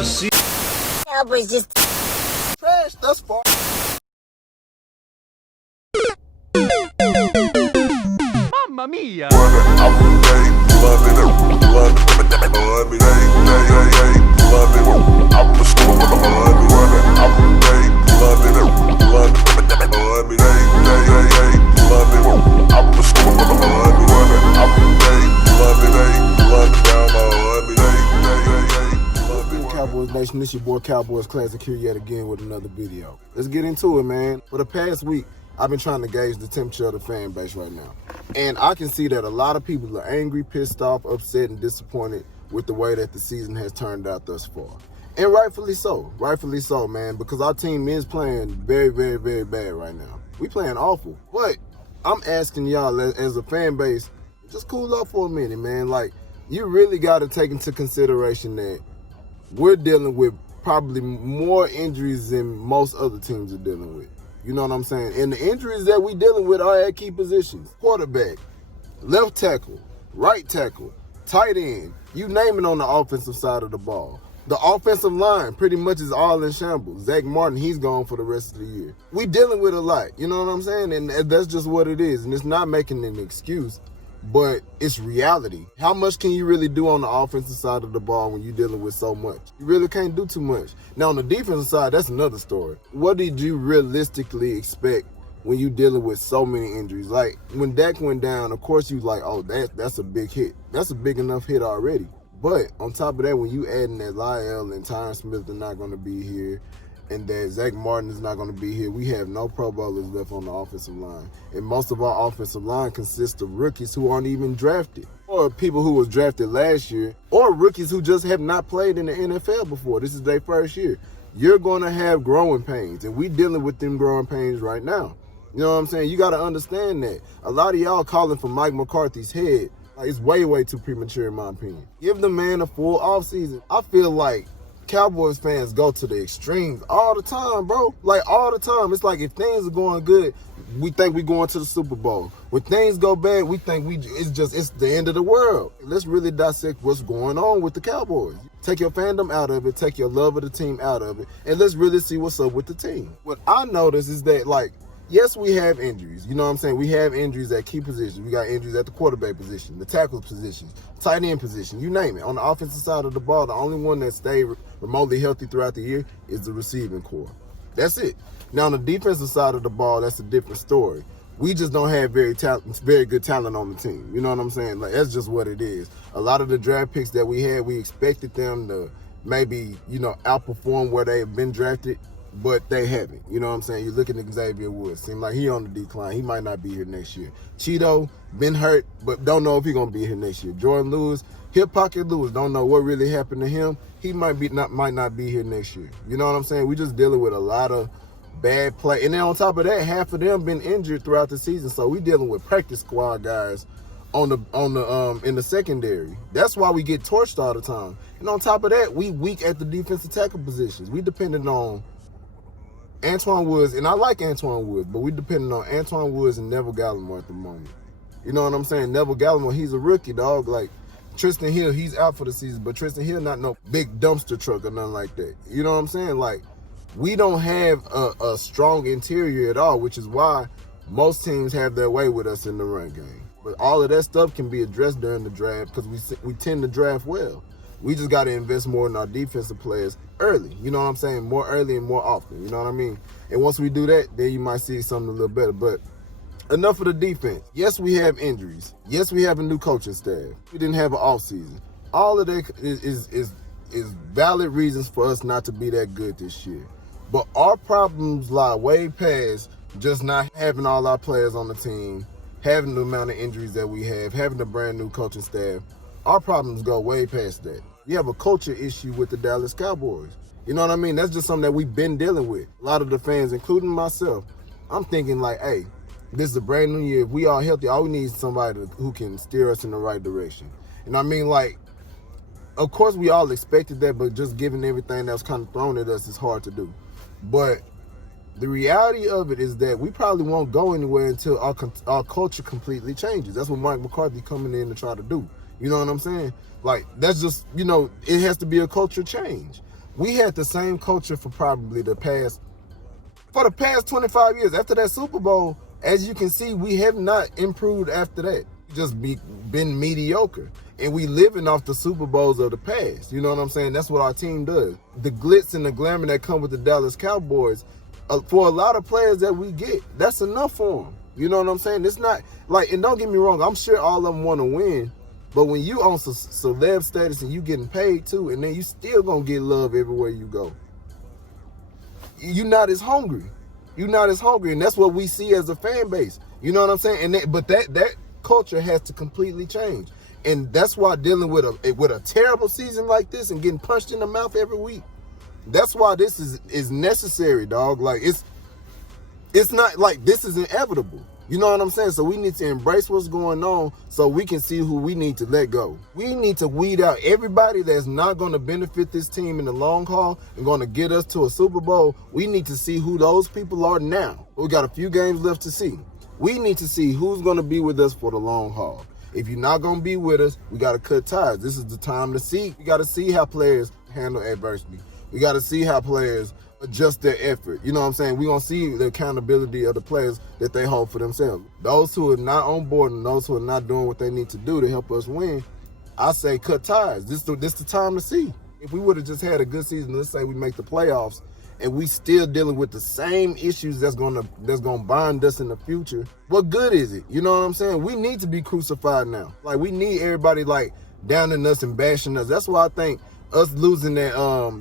Cowboys just trash thus far. Mamma mia! Cowboys Nation, this your boy Cowboys Classic here yet again with another video. Let's get into it, man. For the past week, I've been trying to gauge the temperature of the fan base right now. And I can see that a lot of people are angry, pissed off, upset, and disappointed with the way that the season has turned out thus far. And rightfully so, man, because our team is playing very, very, very bad right now. We playing awful. But I'm asking y'all as a fan base, just cool off for a minute, man. Like, you really got to take into consideration that we're dealing with probably more injuries than most other teams are dealing with. You know what I'm saying? And the injuries that we dealing with are at key positions. Quarterback, left tackle, right tackle, tight end, you name it on the offensive side of the ball. The offensive line pretty much is all in shambles. Zach Martin, he's gone for the rest of the year. We dealing with a lot, you know what I'm saying? And that's just what it is. And it's not making an excuse, but it's reality. How much can you really do on the offensive side of the ball when you're dealing with so much? You really can't do too much. Now, on the defensive side, that's another story. What did you realistically expect when you're dealing with so many injuries? Like, when Dak went down, of course, you like, oh, that's a big hit. That's a big enough hit already. But on top of that, when you adding that Lyle and Tyron Smith are not going to be here, and that Zach Martin is not going to be here, we have no Pro Bowlers left on the offensive line. And most of our offensive line consists of rookies who aren't even drafted, or people who was drafted last year, or rookies who just have not played in the NFL before. This is their first year. You're going to have growing pains, and we dealing with them growing pains right now. You know what I'm saying? You got to understand that. A lot of y'all calling for Mike McCarthy's head. It's way, way too premature in my opinion. Give the man a full offseason. I feel like Cowboys fans go to the extremes all the time, bro. Like, all the time. It's like if things are going good, we think we're going to the Super Bowl. When things go bad, we think it's the end of the world. Let's really dissect what's going on with the Cowboys. Take your fandom out of it, take your love of the team out of it, and let's really see what's up with the team. What I notice is that, like, yes, we have injuries. You know what I'm saying? We have injuries at key positions. We got injuries at the quarterback position, the tackle position, tight end position, you name it. On the offensive side of the ball, the only one that stayed remotely healthy throughout the year is the receiving core. That's it. Now, on the defensive side of the ball, that's a different story. We just don't have very good talent on the team. You know what I'm saying? Like, that's just what it is. A lot of the draft picks that we had, we expected them to maybe, outperform where they have been drafted, but they haven't. You know what I'm saying? You're looking at Xavier Woods. Seems like he on the decline. He might not be here next year. Cheeto, been hurt, but don't know if he's going to be here next year. Jordan Lewis, hip pocket Lewis, don't know what really happened to him. He might not be here next year. You know what I'm saying? We just dealing with a lot of bad play. And then on top of that, half of them been injured throughout the season. So we dealing with practice squad guys in the secondary. That's why we get torched all the time. And on top of that, we weak at the defensive tackle positions. We depended on Antoine Woods, and I like Antoine Woods, but we depending on Antoine Woods and Neville Gallimore at the moment. You know what I'm saying? Neville Gallimore, he's a rookie, dog. Like, Tristan Hill, he's out for the season, but Tristan Hill not no big dumpster truck or nothing like that. You know what I'm saying? Like, we don't have a strong interior at all, which is why most teams have their way with us in the run game. But all of that stuff can be addressed during the draft because we tend to draft well. We just got to invest more in our defensive players early. You know what I'm saying? More early and more often. You know what I mean? And once we do that, then you might see something a little better. But enough of the defense. Yes, we have injuries. Yes, we have a new coaching staff. We didn't have an offseason. All of that is valid reasons for us not to be that good this year. But our problems lie way past just not having all our players on the team, having the amount of injuries that we have, having a brand new coaching staff. Our problems go way past that. We have a culture issue with the Dallas Cowboys. You know what I mean? That's just something that we've been dealing with. A lot of the fans, including myself, I'm thinking like, hey, this is a brand new year. If we are healthy, all we need is somebody who can steer us in the right direction. And I mean, like, of course we all expected that, but just given everything that was kind of thrown at us, it's hard to do. But the reality of it is that we probably won't go anywhere until our culture completely changes. That's what Mike McCarthy coming in to try to do. You know what I'm saying? Like, that's just, it has to be a culture change. We had the same culture for probably the past 25 years. After that Super Bowl, as you can see, we have not improved after that. Been mediocre. And we living off the Super Bowls of the past. You know what I'm saying? That's what our team does. The glitz and the glamour that come with the Dallas Cowboys, for a lot of players that we get, that's enough for them. You know what I'm saying? It's not like, and don't get me wrong, I'm sure all of them want to win, but when you on celeb status and you getting paid too, and then you still gonna get love everywhere you go, you're not as hungry. You're not as hungry, and that's what we see as a fan base. You know what I'm saying? And but that culture has to completely change, and that's why dealing with a terrible season like this and getting punched in the mouth every week, that's why this is necessary, dog. Like it's not like this is inevitable. You know what I'm saying? So we need to embrace what's going on so we can see who we need to let go. We need to weed out everybody that's not going to benefit this team in the long haul and going to get us to a Super Bowl. We need to see who those people are now. We got a few games left to see. We need to see who's going to be with us for the long haul. If you're not going to be with us, we got to cut ties. This is the time to see. We got to see how players handle adversity. We got to see how players adjust their effort. You know what I'm saying? We're going to see the accountability of the players that they hold for themselves. Those who are not on board and those who are not doing what they need to do to help us win, I say cut ties. This the time to see. If we would have just had a good season, let's say we make the playoffs, and we still dealing with the same issues that's gonna bind us in the future, what good is it? You know what I'm saying? We need to be crucified now. Like, we need everybody like downing us and bashing us. That's why I think us losing that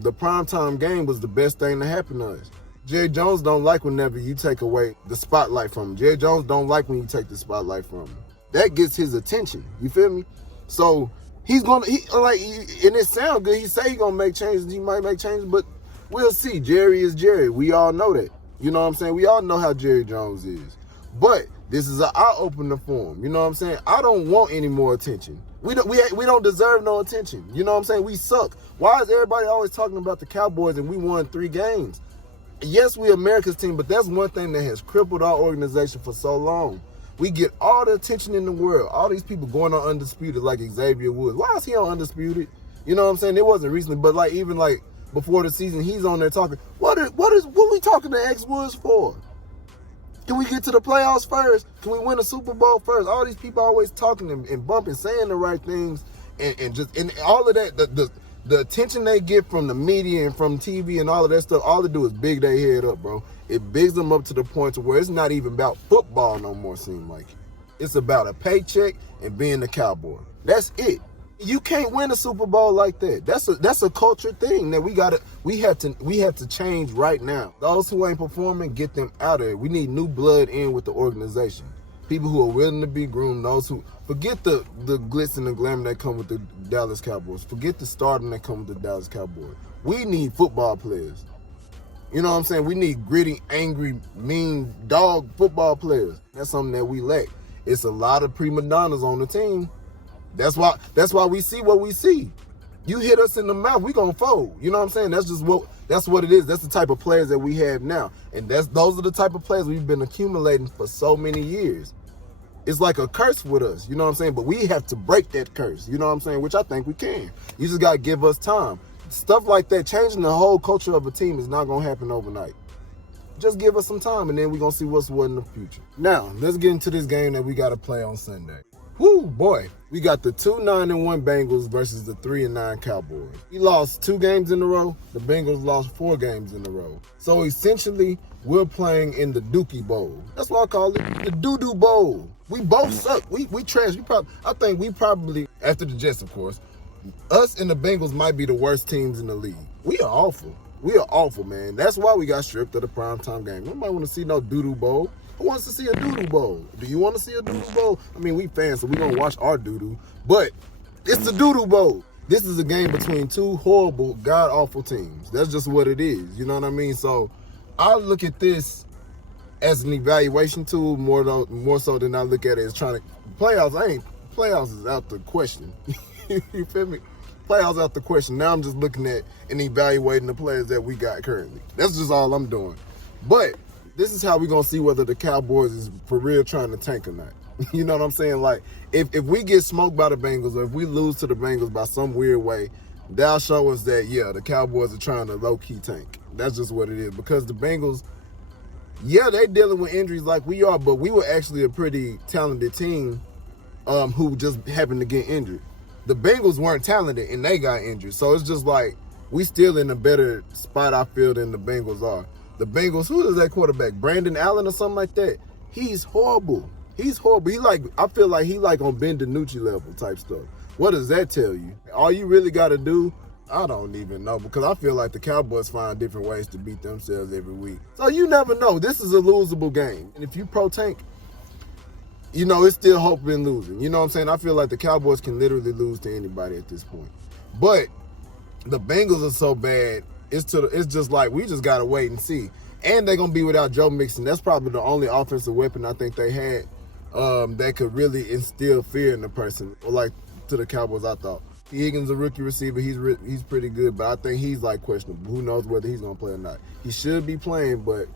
the primetime game was the best thing to happen to us. Jerry Jones don't like whenever you take away the spotlight from him. Jerry Jones don't like when you take the spotlight from him. That gets his attention. You feel me? So and it sounds good. He say he gonna make changes. He might make changes, but we'll see. Jerry is Jerry. We all know that. You know what I'm saying? We all know how Jerry Jones is. But this is an eye-opener for him. You know what I'm saying? I don't want any more attention. We don't deserve no attention. You know what I'm saying? We suck. Why is everybody always talking about the Cowboys and we won 3 games? Yes, we're America's team, but that's one thing that has crippled our organization for so long. We get all the attention in the world. All these people going on Undisputed like Xavier Woods. Why is he on Undisputed? You know what I'm saying? It wasn't recently, but like even like before the season, he's on there talking. What we talking to X Woods for? Can we get to the playoffs first? Can we win a Super Bowl first? All these people always talking and bumping, saying the right things, and all of that. The attention they get from the media and from TV and all of that stuff, all they do is big their head up, bro. It bigs them up to the point to where it's not even about football no more. Seem like it's about a paycheck and being a Cowboy. That's it. You can't win a Super Bowl like that. That's a culture thing that we have to change right now. Those who ain't performing, get them out of it. We need new blood in with the organization. People who are willing to be groomed. Those who forget the glitz and the glamour that come with the Dallas Cowboys. Forget the stardom that come with the Dallas Cowboys. We need football players. You know what I'm saying? We need gritty, angry, mean dog football players. That's something that we lack. It's a lot of prima donnas on the team. That's why we see what we see. You hit us in the mouth, we gonna fold. You know what I'm saying? That's what it is. That's the type of players that we have now. And those are the type of players we've been accumulating for so many years. It's like a curse with us, you know what I'm saying? But we have to break that curse, you know what I'm saying? Which I think we can. You just gotta give us time. Stuff like that, changing the whole culture of a team is not gonna happen overnight. Just give us some time and then we're gonna see what's what in the future. Now, let's get into this game that we gotta play on Sunday. Whoo, boy. We got the 2-9-1 Bengals versus the 3-9 Cowboys. We lost 2 games in a row. The Bengals lost 4 games in a row. So essentially, we're playing in the Dookie Bowl. That's what I call it, the doo-doo bowl. We both suck. We trash. I think we probably, after the Jets, of course, us and the Bengals might be the worst teams in the league. We are awful. We are awful, man. That's why we got stripped of the primetime game. Nobody want to see no doo-doo bowl. Who wants to see a doo-doo bowl? Do you want to see a doo-doo bowl? I mean, we fans, so we gonna watch our doo-doo. But it's the doo-doo bowl. This is a game between 2 horrible, god-awful teams. That's just what it is. You know what I mean? So I look at this as an evaluation tool more so than I look at it as trying to playoffs is out the question. You feel me? Playoffs out the question. Now I'm just looking at and evaluating the players that we got currently. That's just all I'm doing. But this is how we're going to see whether the Cowboys is for real trying to tank or not. You know what I'm saying? Like, if we get smoked by the Bengals or if we lose to the Bengals by some weird way, that'll show us that, yeah, the Cowboys are trying to low-key tank. That's just what it is. Because the Bengals, yeah, they dealing with injuries like we are, but we were actually a pretty talented team who just happened to get injured. The Bengals weren't talented, and they got injured. So it's just like we still in a better spot, I feel, than the Bengals are. The Bengals, who is that quarterback? Brandon Allen or something like that? He's horrible. He's horrible. I feel like he like on Ben DiNucci level type stuff. What does that tell you? All you really got to do, I don't even know, because I feel like the Cowboys find different ways to beat themselves every week. So you never know. This is a losable game. And if you pro-tank, you know, it's still hope in losing. You know what I'm saying? I feel like the Cowboys can literally lose to anybody at this point. But the Bengals are so bad, it's just like we just got to wait and see. And they're going to be without Joe Mixon. That's probably the only offensive weapon I think they had that could really instill fear in the person, or like to the Cowboys, I thought. Higgins, a rookie receiver, he's pretty good, but I think he's like questionable. Who knows whether he's going to play or not? He should be playing, but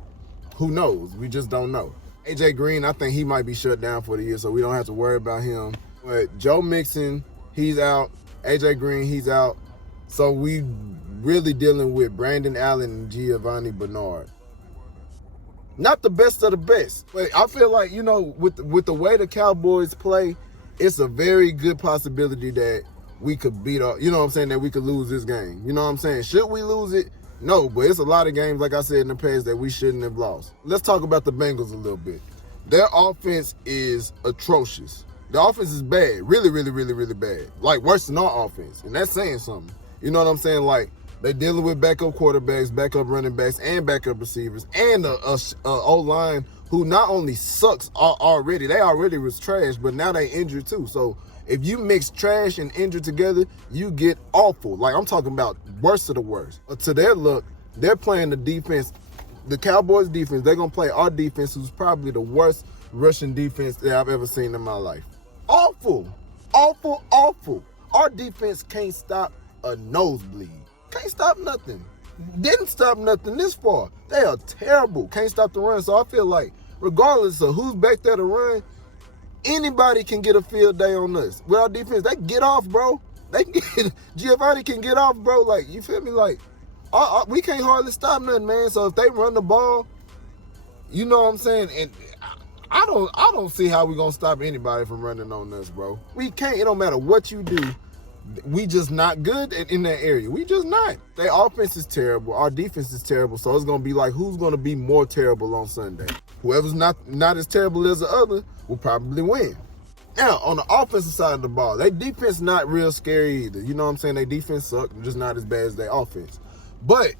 who knows? We just don't know. AJ Green, I think he might be shut down for the year, so we don't have to worry about him. But Joe Mixon, he's out. AJ Green, he's out. So we really dealing with Brandon Allen and Giovanni Bernard. Not the best of the best. But I feel like, you know, with the way the Cowboys play, it's a very good possibility that we could beat up, you know what I'm saying, that we could lose this game. You know what I'm saying? Should we lose it? No, but it's a lot of games, like I said in the past, that we shouldn't have lost. Let's talk about the Bengals a little bit. Their offense is atrocious. The offense is bad. Really, really, really, really bad. Like, worse than our offense. And that's saying something. You know what I'm saying? Like, they dealing with backup quarterbacks, backup running backs, and backup receivers, and a O-line who not only sucks already, they already was trash, but now they injured too. So if you mix trash and injured together, you get awful. Like, I'm talking about worst of the worst. To their luck, they're playing the defense, the Cowboys defense. They're going to play our defense, who's probably the worst rushing defense that I've ever seen in my life. Awful. Awful, awful. Our defense can't stop a nosebleed. Can't stop nothing. Didn't stop nothing this far. They are terrible. Can't stop the run. So I feel like regardless of who's back there to run, anybody can get a field day on us. With our defense, they get off, bro. Giovanni can get off, bro. Like, you feel me? Like, we can't hardly stop nothing, man. So if they run the ball, you know what I'm saying? And I don't see how we're gonna stop anybody from running on us, bro. We can't. It don't matter what you do. We just not good in that area. We just not. Their offense is terrible. Our defense is terrible. So it's going to be like, who's going to be more terrible on Sunday? Whoever's not as terrible as the other will probably win. Now, on the offensive side of the ball, their defense not real scary either. You know what I'm saying? Their defense sucks, just not as bad as their offense. But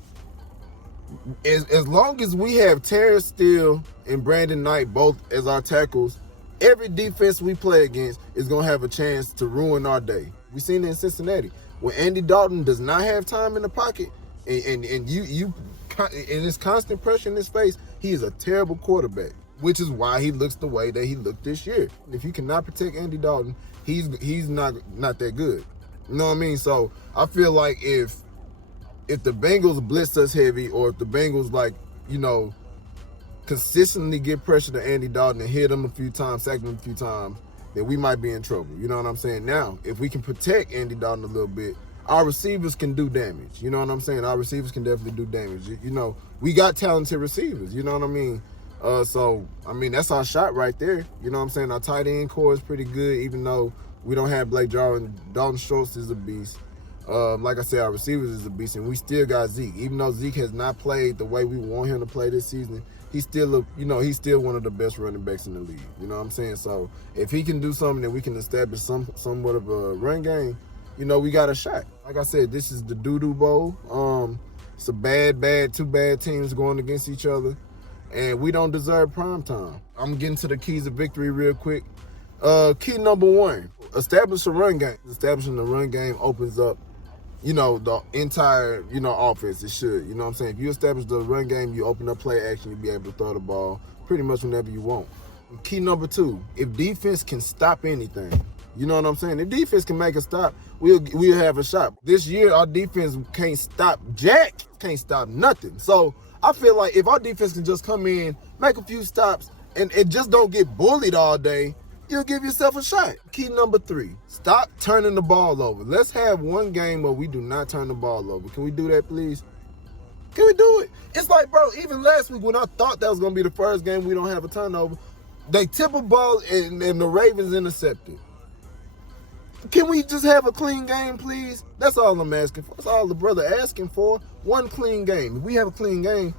as long as we have Terrence Steele and Brandon Knight both as our tackles, every defense we play against is going to have a chance to ruin our day. We seen it in Cincinnati. When Andy Dalton does not have time in the pocket and it's constant pressure in his face, he is a terrible quarterback, which is why he looks the way that he looked this year. If you cannot protect Andy Dalton, he's not that good. You know what I mean? So I feel like if the Bengals blitz us heavy, or if the Bengals, like, you know, consistently get pressure to Andy Dalton and hit him a few times, sack him a few times, then we might be in trouble. You know what I'm saying? Now, if we can protect Andy Dalton a little bit, our receivers can do damage. You know what I'm saying? Our receivers can definitely do damage. You know, we got talented receivers. You know what I mean? So, I mean, that's our shot right there. You know what I'm saying? Our tight end core is pretty good, even though we don't have Blake Jarwin. Dalton Schultz is a beast. Like I said, our receivers is a beast, and we still got Zeke. Even though Zeke has not played the way we want him to play this season, he's still one of the best running backs in the league. You know what I'm saying? So if he can do something that we can establish somewhat of a run game, you know, we got a shot. Like I said, this is the doo-doo bowl. It's a two bad teams going against each other, and we don't deserve prime time. I'm getting to the keys of victory real quick. Key number one, establish a run game. Establishing the run game opens up, you know, the entire, you know, offense. It should. You know what I'm saying? If you establish the run game, you open up play action, you'll be able to throw the ball pretty much whenever you want. Key number two, if defense can stop anything, you know what I'm saying? If defense can make a stop, we'll have a shot. This year, our defense can't stop jack, can't stop nothing. So I feel like if our defense can just come in, make a few stops, and it just don't get bullied all day, you'll give yourself a shot. Key number 3, stop turning the ball over. Let's have one game where we do not turn the ball over. Can we do that, please? Can we do it? It's like, bro, even last week when I thought that was going to be the first game we don't have a turnover, they tip a ball and the Ravens intercepted. Can we just have a clean game, please? That's all I'm asking for. That's all the brother asking for. One clean game. If we have a clean game,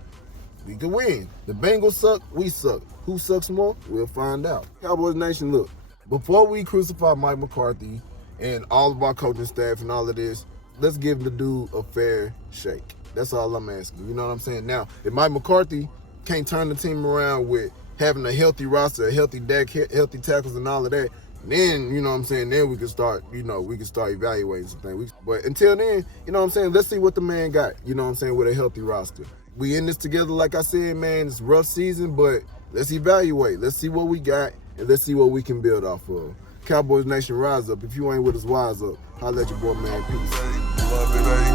we can win. The Bengals suck, we suck. Who sucks more? We'll find out. Cowboys Nation, look, before we crucify Mike McCarthy and all of our coaching staff and all of this, let's give the dude a fair shake. That's all I'm asking. You know what I'm saying? Now, if Mike McCarthy can't turn the team around with having a healthy roster, a healthy deck, healthy tackles and all of that, then, you know what I'm saying, then we can start, evaluating some things. But until then, you know what I'm saying, let's see what the man got, you know what I'm saying, with a healthy roster. We in this together, like I said, man, it's a rough season, but let's evaluate. Let's see what we got, and let's see what we can build off of. Cowboys Nation, rise up. If you ain't with us, wise up. Holla at your boy, man. Peace.